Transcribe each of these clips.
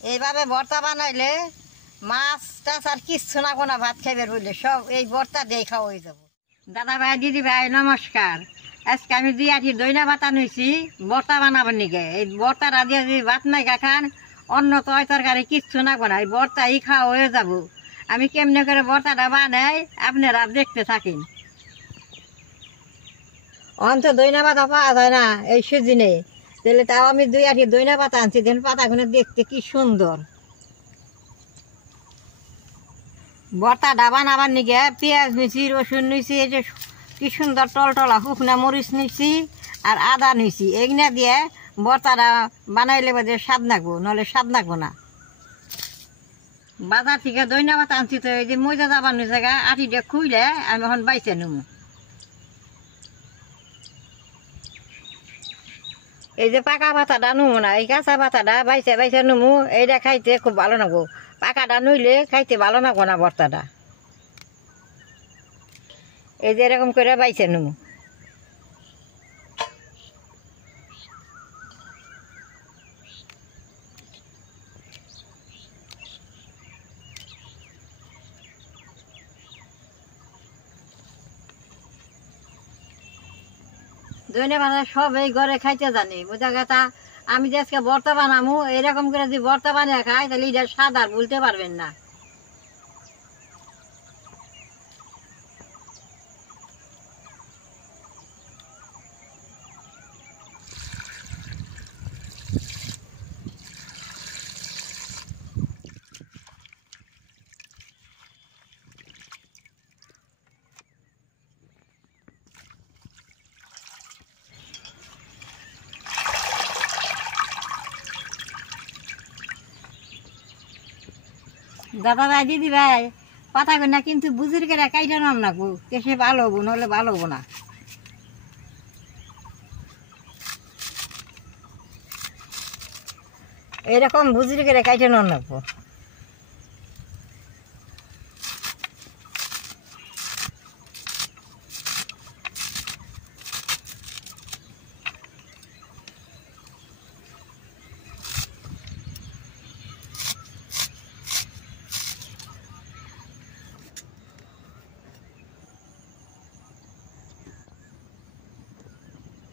এইভাবে ভর্তা বানাইলে মাছ টাছ আর কিচ্ছু না কোনো ভাত খাইবার বললে সব এই ভর্তা দিয়ে খাওয়া হয়ে যাবো। দাদা ভাই দিদি ভাই নমস্কার। আজকে আমি দুই আটি দইনা ভাতা নিয়েছি ভর্তা বানাবার নিকে। এই ভর্তাটা দিয়ে যদি ভাত নাই খান অন্য তরকারি কিচ্ছু না না এই ভর্তাই খাওয়া হয়ে যাবো। আমি কেমনে করে ভর্তাটা বানাই আপনারা দেখতে থাকেন। অন্ত দইনা পাতা পাওয়া যায় না এই সিজনে, তাহলে তাও আমি দুই আটি দইনা পাতা আনছি। দেখুন পাতাগুলো দেখতে কি সুন্দর। ভর্তাটা বানাবার নিকে পেঁয়াজ নিছি, রসুন নিছি, এই যে কি সুন্দর টলটলা শুকনা মরিচ নিছি আর আদা নিছি। এগুলা দিয়ে ভর্তাটা বানাইলে বোধ স্বাদ লাগবো, নাহলে স্বাদ লাগবো না। বাজার থেকে দইনা পাতা আনছি, তো এই যে ময়দা দাবানোর জায়গা আটিটা খুইলে আমি এখন বাইছে নেবো। এই যে পাকা পাতাটা নুমো না, এই কাঁচা পাতাটা বাইছে বাইছে নুমু। এইটা খাইতে খুব ভালো লাগবো, পাকাটা নইলে খাইতে ভালো লাগবো না ভর্তাটা। এই যে এরকম করে বাইছে নুমু। দইনা পাতা সব এই ঘরে খাইতে জানি বোঝা গেতা। আমি যে আজকে ভর্তা বানামু এরকম করে যদি ভর্তা বানিয়ে খাই তাহলে এটা স্বাদ আর বলতে পারবেন না। দাদা ভাই দিদি ভাই পাতা না কিন্তু বুঝির করে কাইটা নাম নাকবো, সে ভালো হবো, নাহলে ভালো হবো না। এরকম বুঝির করে কাইটা নাম নাকবো।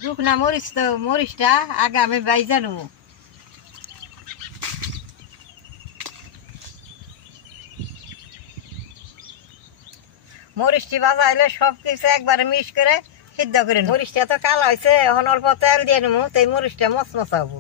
শুকনা মরিচ, তো মরিচটা আগে আমি বাইজা নেবো। মরিচটি ভাজা হইলে সব কিছু একবারে মিক্স করে সিদ্ধ করে নেব। মরিচটা তো কালো হয়েছে, এখন অল্প তেল দিয়ে নেবো, তাই মরিচটা মচমচা হবো।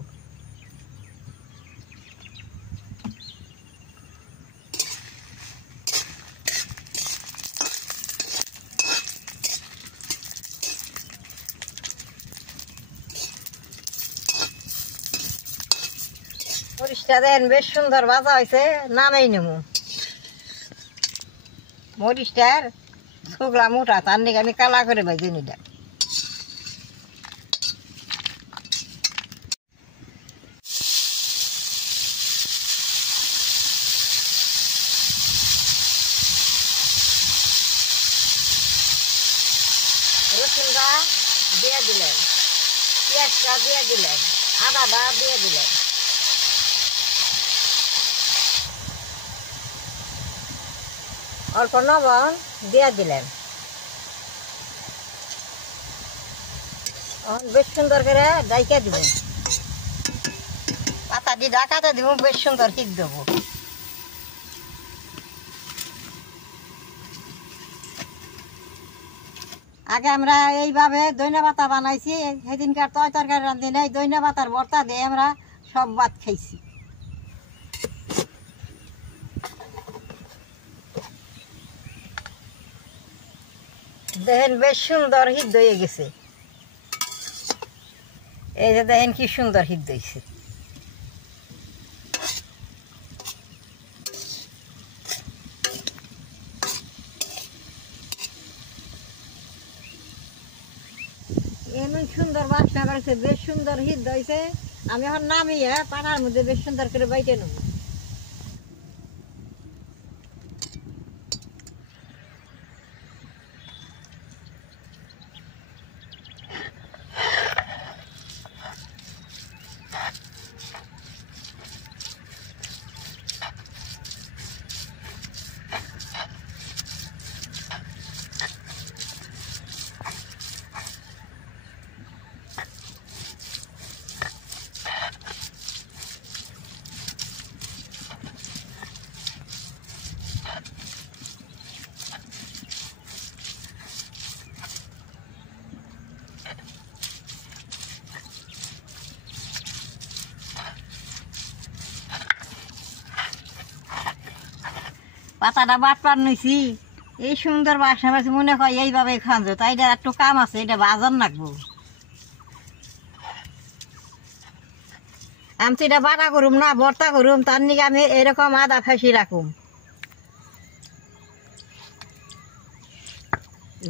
মরিচটা দেখেন বেশ সুন্দর ভাজা হয়েছে, নামেই নেবো। মরিচটার শুকলা মোটা, তার নিকে আমি কালা করে ভাজি নিটা। রসুনটা দিয়ে দিলেন, পেঁয়াজটা দিয়ে দিলেন, আদাটা দিয়ে দিলেন, অল্প লবণ দিয়ে দিলেন। বেশ সুন্দর করে ডাইকা দিব, পাতা দিয়ে ডাকাতে দিব, বেশ সুন্দর হিট দেবো। আগে আমরা এইভাবে দইনা পাতা বানাইছি, সেদিনকার তরকারি রান্ধি নাই, দইনা পাতার ভর্তা দিয়ে আমরা সব ভাত খাইছি। দেখেন বেশ সুন্দর হিট হয়ে গেছে। এই যে দেখেন কি সুন্দর হিট হয়েছে। এমন সুন্দর বাসনা করেছে, বেশ সুন্দর হিট হয়েছে। আমি এখন নামিয়ে পানার মধ্যে বেশ সুন্দর করে বাইটে নেব। পাতাটা বাটপার নিছি, এই সুন্দর বাসনা বাসি মনে হয় এইভাবে খাওয়া তাই এটা একটু কাম আছে, এটা বাজার রাখবো। আমি তো এটা বাটা করুম না, ভর্তা করুম, তার নিকে আমি এরকম আদা ফাঁসি রাখুম।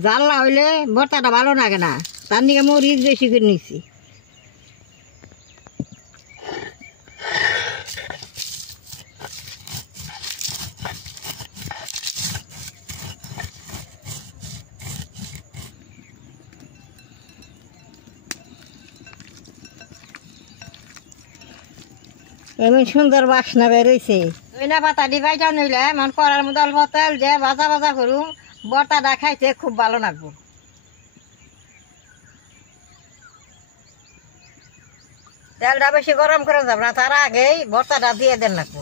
জাল না হইলে ভর্তাটা ভালো লাগে না, তার নিকে মরিচ বেশি করে নিচ্ছি। এমন সুন্দর বাসনা বেরোইছে। ধইনা পাতা ডিবাইটা নইলে মানে করার মধ্যে অল্প তেল দিয়ে ভাজা ভাজা করুম, ভর্তাটা খাইতে খুব ভালো লাগবো। তেলটা বেশি গরম করে যাব না, তার আগেই ভর্তাটা দিয়ে দেন লাগবো।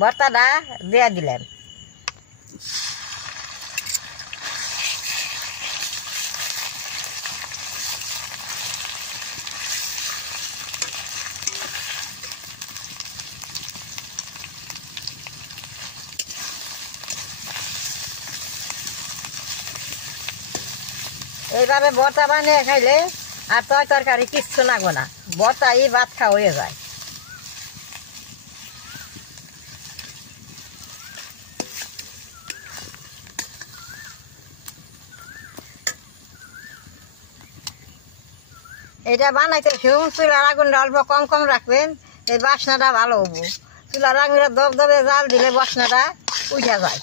ভর্তাটা দিয়ে দিলেন। এইভাবে ভর্তা বানিয়ে খাইলে আর তরকারি কিচ্ছু লাগবো না, ভর্তা এই ভাত খাওয়া হয়ে যায়। এটা বানাইতে চুলার আগুনটা অল্প কম কম রাখবেন, এই বাসনাটা ভালো হবো। চুলার আগুনটা দবদবে জাল দিলে বাসনাটা উঠে যায়।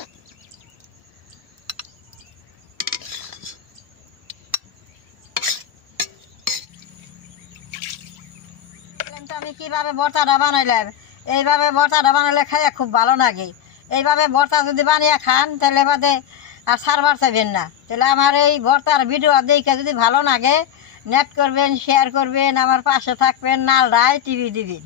আমি কিভাবে ভর্তাটা বানাইলাম, এইভাবে ভর্তাটা বানাইলে খাইয়া খুব ভালো লাগে। এইভাবে ভর্তা যদি বানিয়ে খান তাহলে বাদে আর সারবার চাইবেন না। তাহলে আমার এই ভর্তার ভিডিও দেখে যদি ভালো লাগে, নেট করবেন, শেয়ার করবেন, আমার পাশে থাকবেন, নাল রায় টিভি দিবেন।